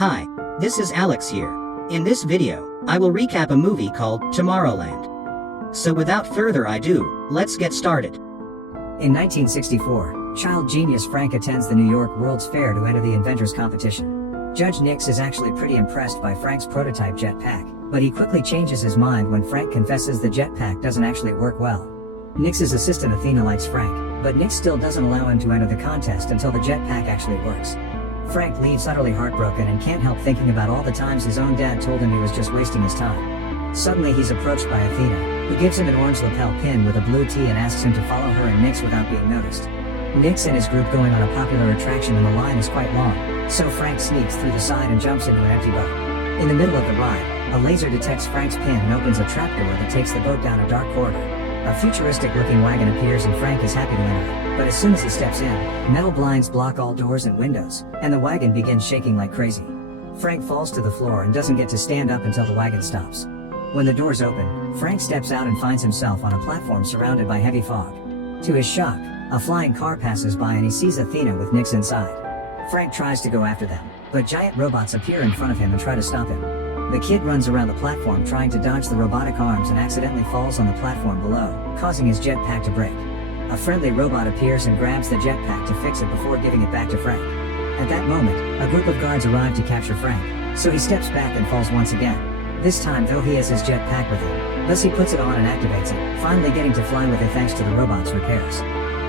Hi, this is Alex here. In this video, I will recap a movie called Tomorrowland. So without further ado, let's get started. In 1964, child genius Frank attends the New York World's Fair to enter the inventors competition. Judge Nix is actually pretty impressed by Frank's prototype jetpack, but he quickly changes his mind when Frank confesses the jetpack doesn't actually work well. Nix's assistant Athena likes Frank, but Nix still doesn't allow him to enter the contest until the jetpack actually works. Frank leaves utterly heartbroken and can't help thinking about all the times his own dad told him he was just wasting his time. Suddenly he's approached by Athena, who gives him an orange lapel pin with a blue T and asks him to follow her and Nix without being noticed. Nix and his group going on a popular attraction and the line is quite long, so Frank sneaks through the side and jumps into an empty boat. In the middle of the ride, a laser detects Frank's pin and opens a trapdoor that takes the boat down a dark corridor. A futuristic-looking wagon appears and Frank is happy to enter it, but as soon as he steps in, metal blinds block all doors and windows, and the wagon begins shaking like crazy. Frank falls to the floor and doesn't get to stand up until the wagon stops. When the doors open, Frank steps out and finds himself on a platform surrounded by heavy fog. To his shock, a flying car passes by and he sees Athena with Nix inside. Frank tries to go after them, but giant robots appear in front of him and try to stop him. The kid runs around the platform trying to dodge the robotic arms and accidentally falls on the platform below, causing his jetpack to break. A friendly robot appears and grabs the jetpack to fix it before giving it back to Frank. At that moment, a group of guards arrive to capture Frank, so he steps back and falls once again. This time though he has his jetpack with him, thus he puts it on and activates it, finally getting to fly with it thanks to the robot's repairs.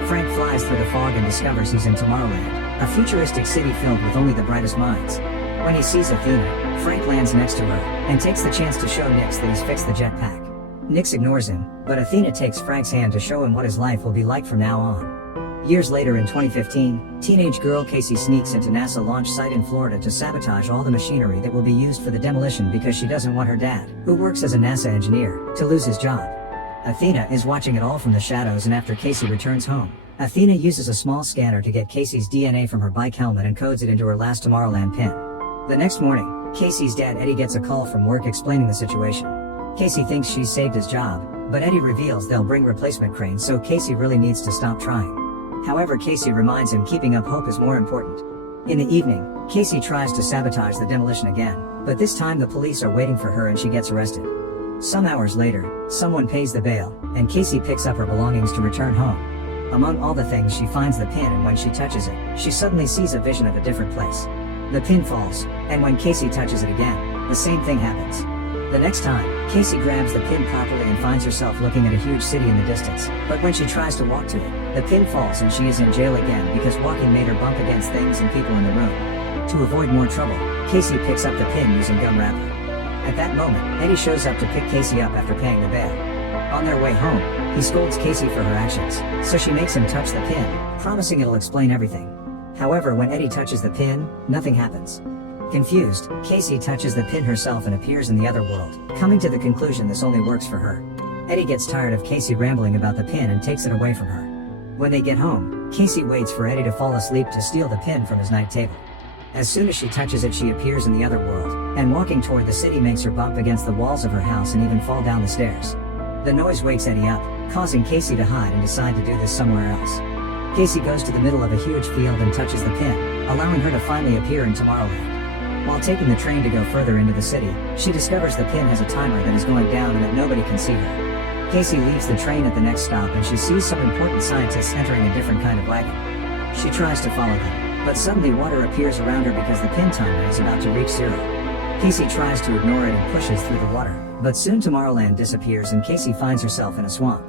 Frank flies through the fog and discovers he's in Tomorrowland, a futuristic city filled with only the brightest minds. When he sees Athena, Frank lands next to her, and takes the chance to show Nix that he's fixed the jetpack. Nix ignores him, but Athena takes Frank's hand to show him what his life will be like from now on. Years later in 2015, teenage girl Casey sneaks into NASA launch site in Florida to sabotage all the machinery that will be used for the demolition because she doesn't want her dad, who works as a NASA engineer, to lose his job. Athena is watching it all from the shadows, and after Casey returns home, Athena uses a small scanner to get Casey's DNA from her bike helmet and codes it into her last Tomorrowland pin. The next morning, Casey's dad Eddie gets a call from work explaining the situation. Casey thinks she's saved his job, but Eddie reveals they'll bring replacement cranes, so Casey really needs to stop trying. However, Casey reminds him keeping up hope is more important. In the evening, Casey tries to sabotage the demolition again, but this time the police are waiting for her and she gets arrested. Some hours later, someone pays the bail, and Casey picks up her belongings to return home. Among all the things she finds the pin, and when she touches it, she suddenly sees a vision of a different place. The pin falls, and when Casey touches it again, the same thing happens. The next time, Casey grabs the pin properly and finds herself looking at a huge city in the distance, but when she tries to walk to it, the pin falls and she is in jail again because walking made her bump against things and people in the room. To avoid more trouble, Casey picks up the pin using gum wrapper. At that moment, Eddie shows up to pick Casey up after paying the bail. On their way home, he scolds Casey for her actions, so she makes him touch the pin, promising it'll explain everything. However, when Eddie touches the pin, nothing happens. Confused, Casey touches the pin herself and appears in the other world, coming to the conclusion this only works for her. Eddie gets tired of Casey rambling about the pin and takes it away from her. When they get home, Casey waits for Eddie to fall asleep to steal the pin from his night table. As soon as she touches it, she appears in the other world, and walking toward the city makes her bump against the walls of her house and even fall down the stairs. The noise wakes Eddie up, causing Casey to hide and decide to do this somewhere else. Casey goes to the middle of a huge field and touches the pin, allowing her to finally appear in Tomorrowland. While taking the train to go further into the city, she discovers the pin has a timer that is going down and that nobody can see her. Casey leaves the train at the next stop and she sees some important scientists entering a different kind of wagon. She tries to follow them, but suddenly water appears around her because the pin timer is about to reach zero. Casey tries to ignore it and pushes through the water, but soon Tomorrowland disappears and Casey finds herself in a swamp.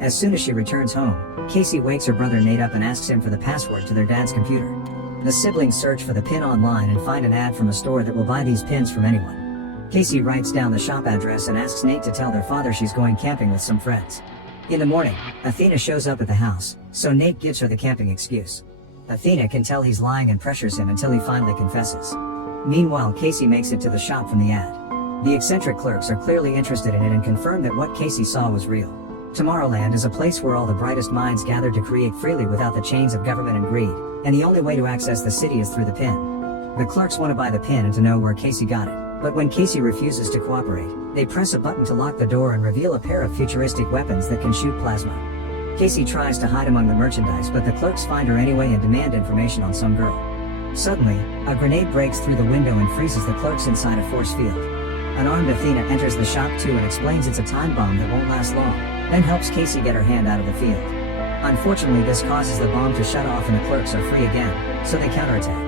As soon as she returns home, Casey wakes her brother Nate up and asks him for the password to their dad's computer. The siblings search for the pin online and find an ad from a store that will buy these pins from anyone. Casey writes down the shop address and asks Nate to tell their father she's going camping with some friends. In the morning, Athena shows up at the house, so Nate gives her the camping excuse. Athena can tell he's lying and pressures him until he finally confesses. Meanwhile, Casey makes it to the shop from the ad. The eccentric clerks are clearly interested in it and confirm that what Casey saw was real. Tomorrowland is a place where all the brightest minds gather to create freely without the chains of government and greed, and the only way to access the city is through the pin. The clerks want to buy the pin and to know where Casey got it, but when Casey refuses to cooperate, they press a button to lock the door and reveal a pair of futuristic weapons that can shoot plasma. Casey tries to hide among the merchandise, but the clerks find her anyway and demand information on some girl. Suddenly, a grenade breaks through the window and freezes the clerks inside a force field. An armed Athena enters the shop too and explains it's a time bomb that won't last long, then helps Casey get her hand out of the field. Unfortunately, this causes the bomb to shut off and the clerks are free again, so they counterattack.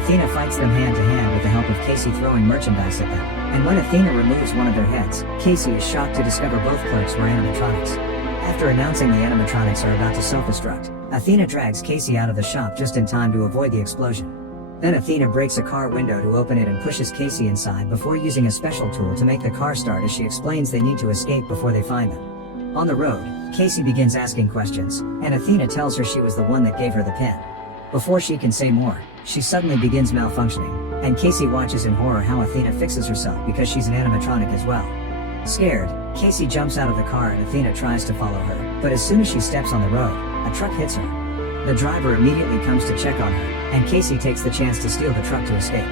Athena fights them hand to hand with the help of Casey throwing merchandise at them, and when Athena removes one of their heads, Casey is shocked to discover both clerks were animatronics. After announcing the animatronics are about to self-destruct, Athena drags Casey out of the shop just in time to avoid the explosion. Then Athena breaks a car window to open it and pushes Casey inside before using a special tool to make the car start as she explains they need to escape before they find them. On the road, Casey begins asking questions, and Athena tells her she was the one that gave her the pin. Before she can say more, she suddenly begins malfunctioning, and Casey watches in horror how Athena fixes herself because she's an animatronic as well. Scared, Casey jumps out of the car and Athena tries to follow her, but as soon as she steps on the road, a truck hits her. The driver immediately comes to check on her, and Casey takes the chance to steal the truck to escape.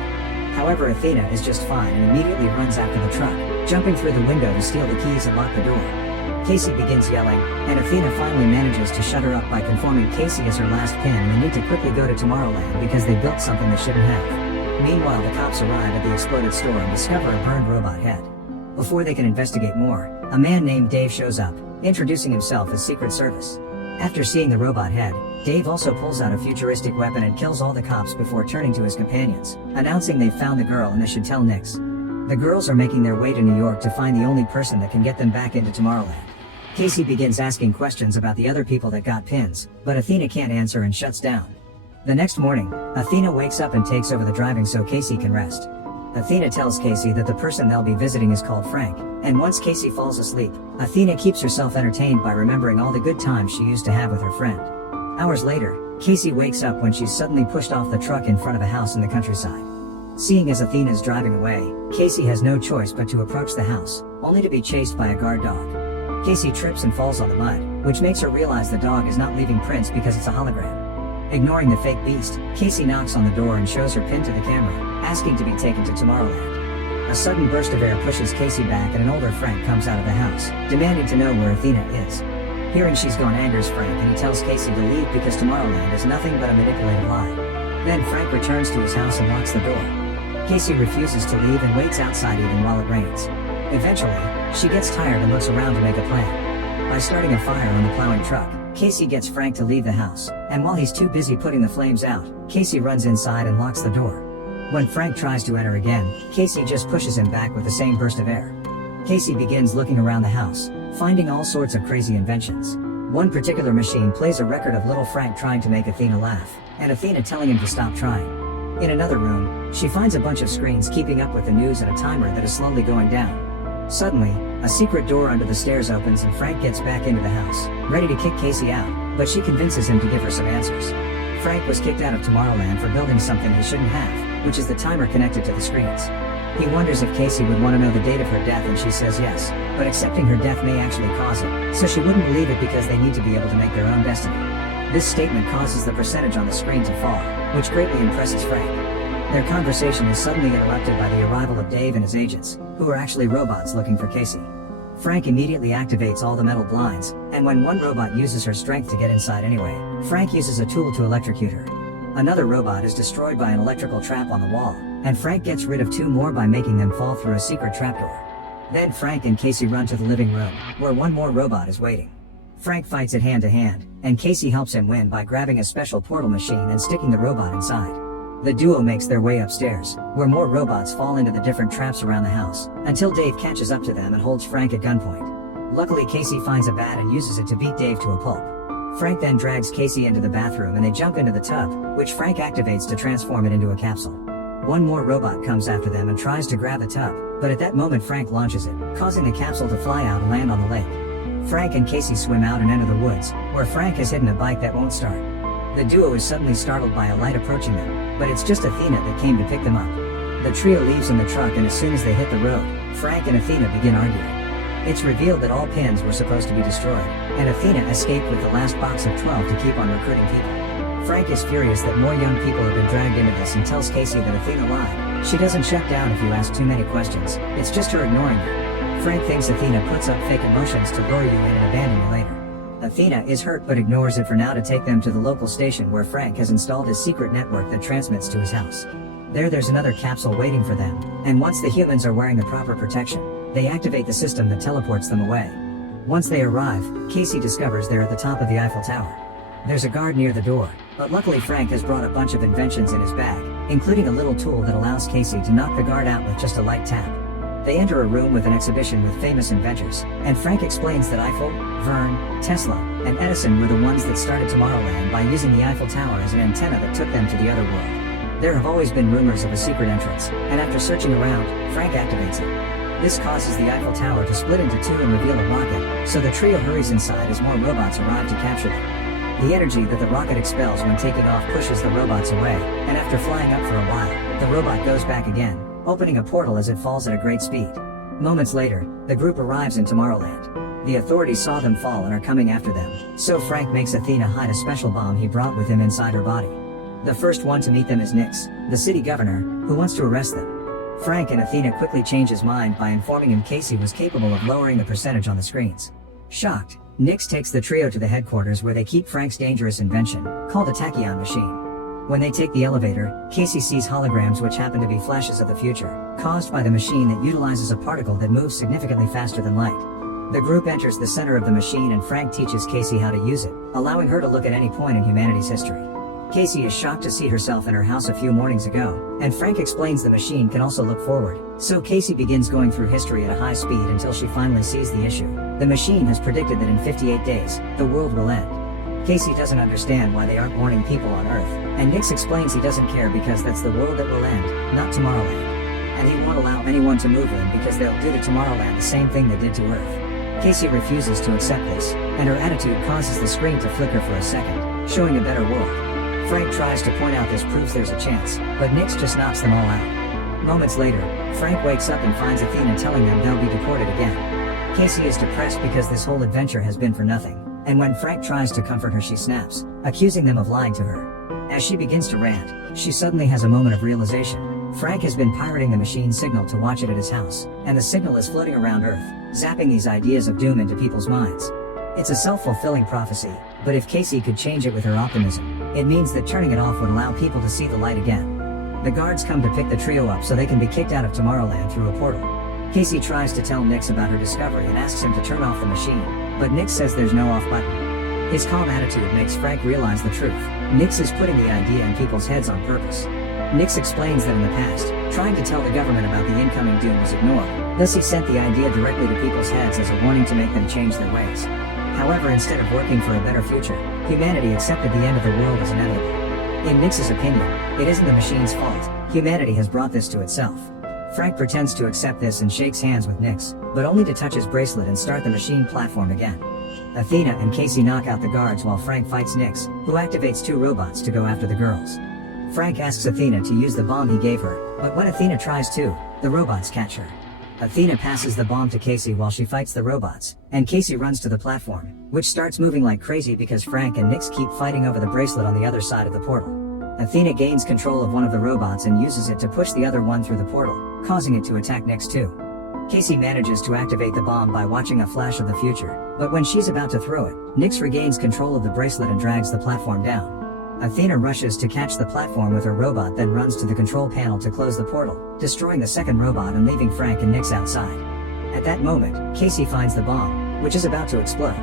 However, Athena is just fine and immediately runs after the truck, jumping through the window to steal the keys and lock the door. Casey begins yelling, and Athena finally manages to shut her up by conforming Casey as her last pin and they need to quickly go to Tomorrowland because they built something they shouldn't have. Meanwhile, the cops arrive at the exploded store and discover a burned robot head. Before they can investigate more, a man named Dave shows up, introducing himself as Secret Service. After seeing the robot head, Dave also pulls out a futuristic weapon and kills all the cops before turning to his companions, announcing they've found the girl and they should tell Nix. The girls are making their way to New York to find the only person that can get them back into Tomorrowland. Casey begins asking questions about the other people that got pins, but Athena can't answer and shuts down. The next morning, Athena wakes up and takes over the driving so Casey can rest. Athena tells Casey that the person they'll be visiting is called Frank, and once Casey falls asleep, Athena keeps herself entertained by remembering all the good times she used to have with her friend. Hours later, Casey wakes up when she's suddenly pushed off the truck in front of a house in the countryside. Seeing as Athena is driving away, Casey has no choice but to approach the house, only to be chased by a guard dog. Casey trips and falls on the mud, which makes her realize the dog is not leaving prints because it's a hologram. Ignoring the fake beast, Casey knocks on the door and shows her pin to the camera, asking to be taken to Tomorrowland. A sudden burst of air pushes Casey back and an older Frank comes out of the house, demanding to know where Athena is. Hearing she's gone angers Frank and he tells Casey to leave because Tomorrowland is nothing but a manipulated lie. Then Frank returns to his house and locks the door. Casey refuses to leave and waits outside even while it rains. Eventually, she gets tired and looks around to make a plan. By starting a fire on the plowing truck, Casey gets Frank to leave the house, and while he's too busy putting the flames out, Casey runs inside and locks the door. When Frank tries to enter again, Casey just pushes him back with the same burst of air. Casey begins looking around the house, finding all sorts of crazy inventions. One particular machine plays a record of little Frank trying to make Athena laugh, and Athena telling him to stop trying. In another room, she finds a bunch of screens keeping up with the news and a timer that is slowly going down. Suddenly, a secret door under the stairs opens and Frank gets back into the house, ready to kick Casey out, but she convinces him to give her some answers. Frank was kicked out of Tomorrowland for building something he shouldn't have, which is the timer connected to the screens. He wonders if Casey would want to know the date of her death and she says yes, but accepting her death may actually cause it, so she wouldn't believe it because they need to be able to make their own destiny. This statement causes the percentage on the screen to fall, which greatly impresses Frank. Their conversation is suddenly interrupted by the arrival of Dave and his agents, who are actually robots looking for Casey. Frank immediately activates all the metal blinds, and when one robot uses her strength to get inside anyway, Frank uses a tool to electrocute her. Another robot is destroyed by an electrical trap on the wall, and Frank gets rid of two more by making them fall through a secret trapdoor. Then Frank and Casey run to the living room, where one more robot is waiting. Frank fights it hand to hand, and Casey helps him win by grabbing a special portal machine and sticking the robot inside. The duo makes their way upstairs, where more robots fall into the different traps around the house, until Dave catches up to them and holds Frank at gunpoint. Luckily, Casey finds a bat and uses it to beat Dave to a pulp. Frank then drags Casey into the bathroom and they jump into the tub, which Frank activates to transform it into a capsule. One more robot comes after them and tries to grab the tub, but at that moment Frank launches it, causing the capsule to fly out and land on the lake. Frank and Casey swim out and enter the woods, where Frank has hidden a bike that won't start. The duo is suddenly startled by a light approaching them, but it's just Athena that came to pick them up. The trio leaves in the truck and as soon as they hit the road, Frank and Athena begin arguing. It's revealed that all pins were supposed to be destroyed, and Athena escaped with the last box of 12 to keep on recruiting people. Frank is furious that more young people have been dragged into this and tells Casey that Athena lied. She doesn't shut down if you ask too many questions, it's just her ignoring you. Frank thinks Athena puts up fake emotions to lure you in and abandon you later. Athena is hurt but ignores it for now to take them to the local station where Frank has installed his secret network that transmits to his house. There's another capsule waiting for them, and once the humans are wearing the proper protection, they activate the system that teleports them away. Once they arrive, Casey discovers they're at the top of the Eiffel Tower. There's a guard near the door, but luckily Frank has brought a bunch of inventions in his bag, including a little tool that allows Casey to knock the guard out with just a light tap. They enter a room with an exhibition with famous inventors, and Frank explains that Eiffel, Verne, Tesla, and Edison were the ones that started Tomorrowland by using the Eiffel Tower as an antenna that took them to the other world. There have always been rumors of a secret entrance, and after searching around, Frank activates it. This causes the Eiffel Tower to split into two and reveal a rocket, so the trio hurries inside as more robots arrive to capture them. The energy that the rocket expels when taking off pushes the robots away, and after flying up for a while, the robot goes back again, opening a portal as it falls at a great speed. Moments later, the group arrives in Tomorrowland. The authorities saw them fall and are coming after them, so Frank makes Athena hide a special bomb he brought with him inside her body. The first one to meet them is Nix, the city governor, who wants to arrest them. Frank and Athena quickly change his mind by informing him Casey was capable of lowering the percentage on the screens. Shocked, Nix takes the trio to the headquarters where they keep Frank's dangerous invention, called a tachyon machine. When they take the elevator, Casey sees holograms which happen to be flashes of the future, caused by the machine that utilizes a particle that moves significantly faster than light. The group enters the center of the machine and Frank teaches Casey how to use it, allowing her to look at any point in humanity's history. Casey is shocked to see herself in her house a few mornings ago, and Frank explains the machine can also look forward, so Casey begins going through history at a high speed until she finally sees the issue. The machine has predicted that in 58 days, the world will end. Casey doesn't understand why they aren't warning people on Earth, and Nix explains he doesn't care because that's the world that will end, not Tomorrowland. And he won't allow anyone to move in because they'll do to Tomorrowland the same thing they did to Earth. Casey refuses to accept this, and her attitude causes the screen to flicker for a second, showing a better world. Frank tries to point out this proves there's a chance, but Nix just knocks them all out. Moments later, Frank wakes up and finds Athena telling them they'll be deported again. Casey is depressed because this whole adventure has been for nothing, and when Frank tries to comfort her she snaps, accusing them of lying to her. As she begins to rant, she suddenly has a moment of realization. Frank has been pirating the machine's signal to watch it at his house, and the signal is floating around Earth, zapping these ideas of doom into people's minds. It's a self-fulfilling prophecy, but if Casey could change it with her optimism, it means that turning it off would allow people to see the light again. The guards come to pick the trio up so they can be kicked out of Tomorrowland through a portal. Casey tries to tell Nix about her discovery and asks him to turn off the machine, but Nix says there's no off button. His calm attitude makes Frank realize the truth. Nix is putting the idea in people's heads on purpose. Nix explains that in the past, trying to tell the government about the incoming doom was ignored, thus he sent the idea directly to people's heads as a warning to make them change their ways. However, instead of working for a better future, humanity accepted the end of the world as inevitable. In Nix's opinion, it isn't the machine's fault, humanity has brought this to itself. Frank pretends to accept this and shakes hands with Nix, but only to touch his bracelet and start the machine platform again. Athena and Casey knock out the guards while Frank fights Nix, who activates two robots to go after the girls. Frank asks Athena to use the bomb he gave her, but when Athena tries to, the robots catch her. Athena passes the bomb to Casey while she fights the robots, and Casey runs to the platform, which starts moving like crazy because Frank and Nix keep fighting over the bracelet on the other side of the portal. Athena gains control of one of the robots and uses it to push the other one through the portal, causing it to attack Nix too. Casey manages to activate the bomb by watching a flash of the future, but when she's about to throw it, Nix regains control of the bracelet and drags the platform down. Athena rushes to catch the platform with her robot, then runs to the control panel to close the portal, destroying the second robot and leaving Frank and Nix outside. At that moment, Casey finds the bomb, which is about to explode.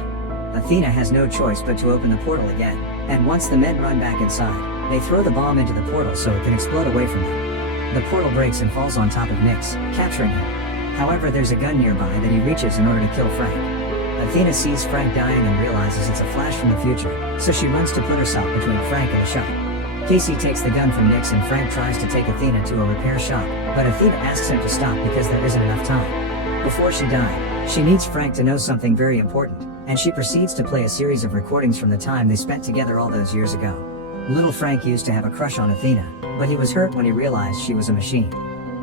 Athena has no choice but to open the portal again, and once the men run back inside, they throw the bomb into the portal so it can explode away from them. The portal breaks and falls on top of Nix, capturing him. However, there's a gun nearby that he reaches in order to kill Frank. Athena sees Frank dying and realizes it's a flash from the future, so she runs to put herself between Frank and the shop. Casey takes the gun from Nix and Frank tries to take Athena to a repair shop, but Athena asks him to stop because there isn't enough time. Before she died, she needs Frank to know something very important, and she proceeds to play a series of recordings from the time they spent together all those years ago. Little Frank used to have a crush on Athena, but he was hurt when he realized she was a machine.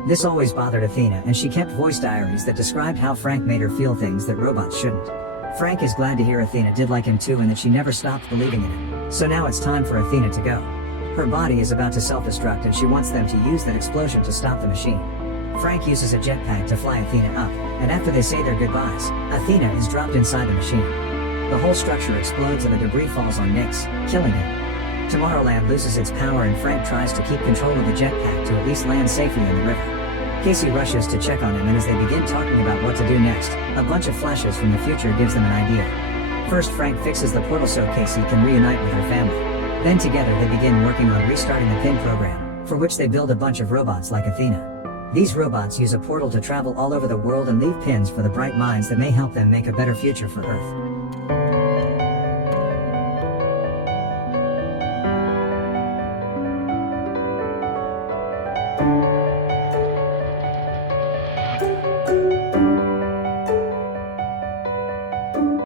This always bothered Athena, and she kept voice diaries that described how Frank made her feel things that robots shouldn't. Frank is glad to hear Athena did like him too and that she never stopped believing in him, so now it's time for Athena to go. Her body is about to self-destruct and she wants them to use that explosion to stop the machine. Frank uses a jetpack to fly Athena up, and after they say their goodbyes, Athena is dropped inside the machine. The whole structure explodes and the debris falls on Nix, killing him. Tomorrowland loses its power and Frank tries to keep control of the jetpack to at least land safely in the river. Casey rushes to check on him, and as they begin talking about what to do next, a bunch of flashes from the future gives them an idea. First, Frank fixes the portal so Casey can reunite with her family. Then together they begin working on restarting the pin program, for which they build a bunch of robots like Athena. These robots use a portal to travel all over the world and leave pins for the bright minds that may help them make a better future for Earth.